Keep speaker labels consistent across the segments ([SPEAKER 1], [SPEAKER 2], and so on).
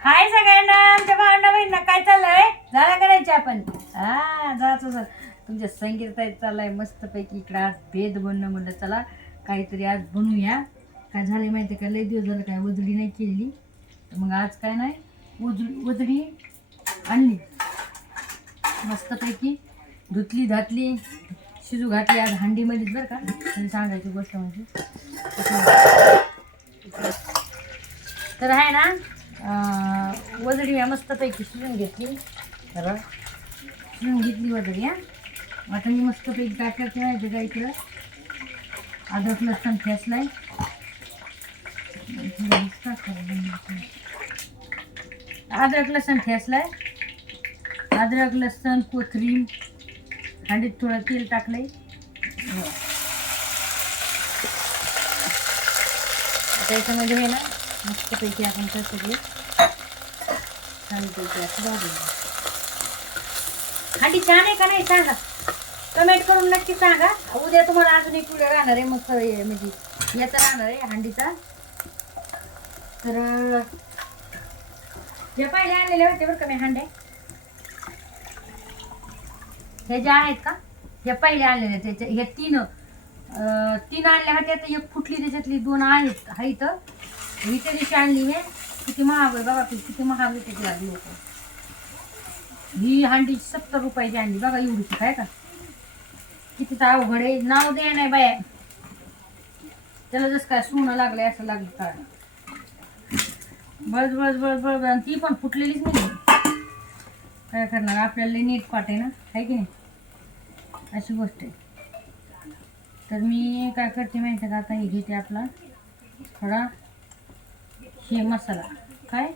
[SPEAKER 1] हाय सगळ्यांना आमच्या भावना बहिणींना काय चाललंय? झाला करायचे आपण हा जायचं सर तुमच्या संगीत चाललंय मस्तपैकी इकडं आज भेद बनणं म्हणलं चला काहीतरी आज बनवूया काय झाले माहिती का? लय दिवस झालं काय उजळी नाही केलेली तर मग आज काय नाही? उजडी उजळी आणली. मस्तपैकी धुतली धातली शिजू घातली आज हांडीमध्येच बरं का? तुम्ही सांगायची गोष्ट म्हणजे. तर आहे ना वजडी मस्तपैकी शिजून घेतली. तर शिजून घेतली वजडी हा. आता मी मस्तपैकी काय करते माहिती का इकडं? अद्रक लसण ठेसलाय अद्रक लसण ठेसलाय अद्रक लसण कोथरीम हांडीत थोडं तेल टाकलंय. त्याच्यामध्ये हे ना मस्तपैकी आपण तर सगळे छानपैकी असं भाजूया हांडी छान आहे का नाही सांगा? कमेंट करून नक्की सांगा. उद्या तुम्हाला अजून एक व्हिडिओ राहणार आहे मस्त म्हणजे याचा राहणार आहे हांडीचा. तर जे हे पहिले आणलेले होते बरं का मी हांडे हे जे आहेत का? हे पहिले आणलेले त्याचे हे तीन तीन आणल्या होत्या तर एक फुटली त्याच्यातली दोन आहेत आहेत. इथं त्या दिवशी आणली मी किती महाग आहे बघा किती महाग आहे त्याची लागली होती ही हांडी सत्तर रुपयाची आणली बघा एवढीची काय का? किती तर अवघड आहे. नाव द्या नाही बाया त्याला जसं काय सोनं लागलंय असं लागलं काय बळज बळज बळज बळज आणि ती पण फुटलेलीच नाही. काय करणार? आपल्याला नीट पाठ आहे ना? आहे की नाही? अशी गोष्ट आहे. तर मी काय करते माहिती का? आता हे घेते आपला. थोडा. हे मसाला. काय?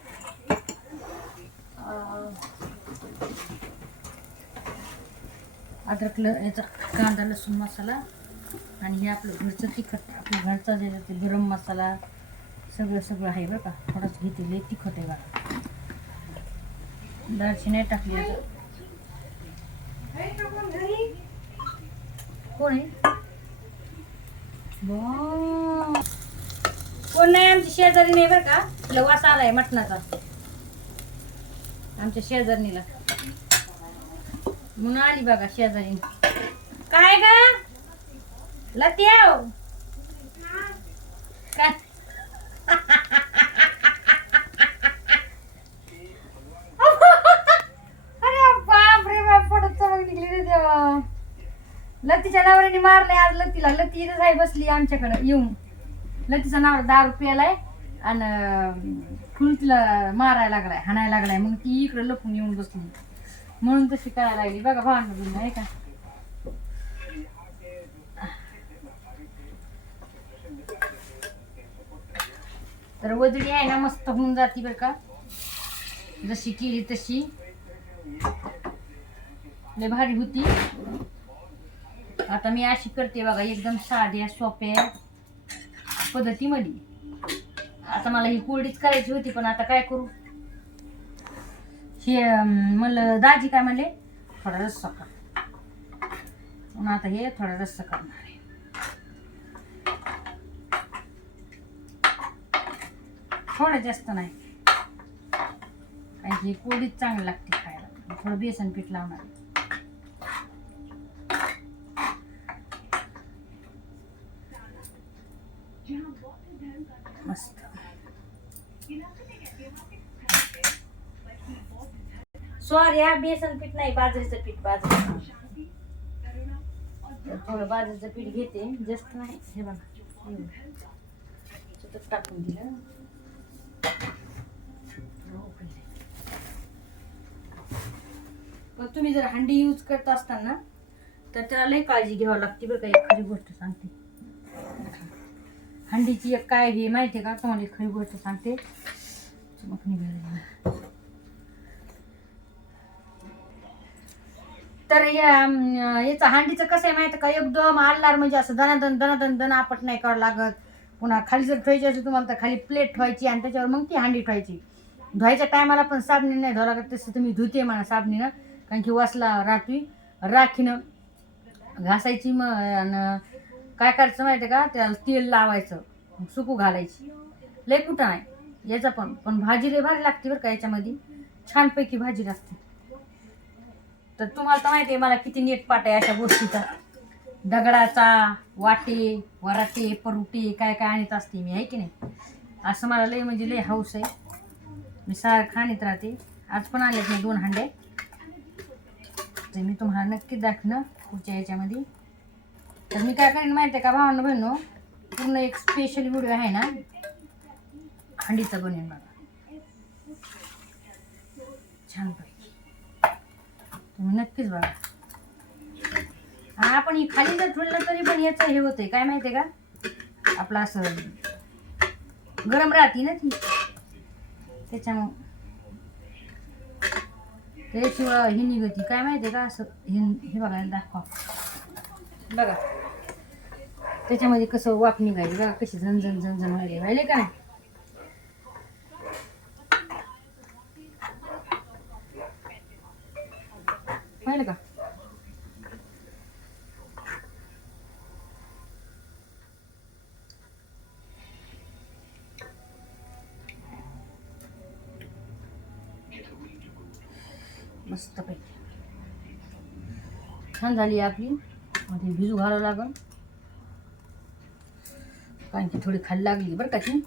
[SPEAKER 1] अद्रक ल याचा कांदा लसूण मसाला आणि हे आपलं घरचं तिखट आपलं घरचा जे ते गरम मसाला सगळं सगळं आहे बरं का. थोडंच घेते लय तिखट आहे बघा. दालची नाही टाकली कोण आहे? कोण नाही आमची शेजारी नाही बरं का? तिला वास आलाय मटणाचा. आमच्या शेजारणीला. म्हणून आली बघा शेजारी काय ग? लत्याव हो. काय? अरे बाप रे बाप पडत चमक निघली रे देवा. लतीच्या नवऱ्याने मारलंय आज लतीला. लती इथं आहे बसली आमच्याकडे. येऊन. लतीचा नवरा दारू प्यायलाय आणि फुल तिला मारायला लागलाय हाणायला लागलाय. मग ती इकडे लपून येऊन बसली. म्हणून तशी करायला लागली बघा भांडण आहे का? तर वजडी आहे ना मस्त होऊन जाते बरं का. जशी केली तशी. लय भारी होती. आता मी अशी करते बघा एकदम साध्या सोप्या. पद्धतीमध्ये. आता मला ही कोरडीच करायची होती पण आता काय करू? हे मला म्हणलं दाजी काय म्हणले? थोडा रस्सा कर. म्हणून आता हे थोडा रस्सा करणार आहे. थोडं जास्त नाही. कारण की कोरडीच चांगली लागते खायला. थोडं बेसन पीठ लावणार मस्त. सॉरी हा बेसन पीठ नाही बाजरीचं पीठ बाजरीचं थोडं बाजरीचं पीठ घेते जास्त नाही हे बघा. टाकून दिलं. पण तुम्ही जर हंडी यूज करत असताना तर त्याला लई काळजी घ्यावी लागते बरं का एखादी खरी गोष्ट सांगते. हंडीची एक काय हे माहिती आहे का? तुम्हाला एक खरी गोष्ट सांगते. चमक निघाली. तर या याचं हांडीचं कसं आहे माहिती का? एकदम आल्लार म्हणजे असं दनादन दनादन दन आपट नाही करावं लागत. पुन्हा खाली जर ठेवायची असेल तुम्हाला तर खाली प्लेट ठेवायची आणि त्याच्यावर मग ती हांडी ठेवायची. धुवायच्या टायमाला पण साबणी नाही धुवा लागत तसं तुम्ही धुते म्हणा साबणीनं. कारण की वासला राहतोय राखीनं घासायची मग आणि काय करायचं माहिती आहे का? त्याला तेल लावायचं सुकू घालायची. लय कुठं नाही याचा पण पण भाजी लय भारी लागते बरं का याच्यामध्ये. छानपैकी भाजी लागते. तर तुम्हाला तर माहिती आहे मला किती नीट पाट आहे अशा गोष्टीचा. दगडाचा वाटे वराटे परुटे काय काय आणत असते मी आहे की नाही? असं मला लय म्हणजे लय हाऊस आहे. मी सारखं आणत राहते. आज पण आणलेत मी दोन हांडे. तर मी तुम्हाला नक्की दाखवणं पुढच्या याच्यामध्ये. तर मी काय करेन माहिती आहे का भावांना बहिणो पूर्ण एक स्पेशल व्हिडिओ आहे ना हंडीचा बनवेन बघा. छानपैकी तुम्ही नक्कीच बघा. आपण ही खाली जर ठेवलं तरी पण याचं हे होतंय काय माहिती आहे का? आपलं असं गरम राहते ना ती. त्याच्यामुळं. त्याशिवाय ही निघती. काय माहिती आहे का असं हे हे दाखवा. बघा. त्याच्यामध्ये कसं वाफ निघाली बघा कशी झणझण झणझण व्हायली व्हायले का नाही पाहिलं का? मस्त पैकी छान झाली आपली. मध्ये भिजू घालावं लागल. कारण की थोडी खाली लागली बरं का ती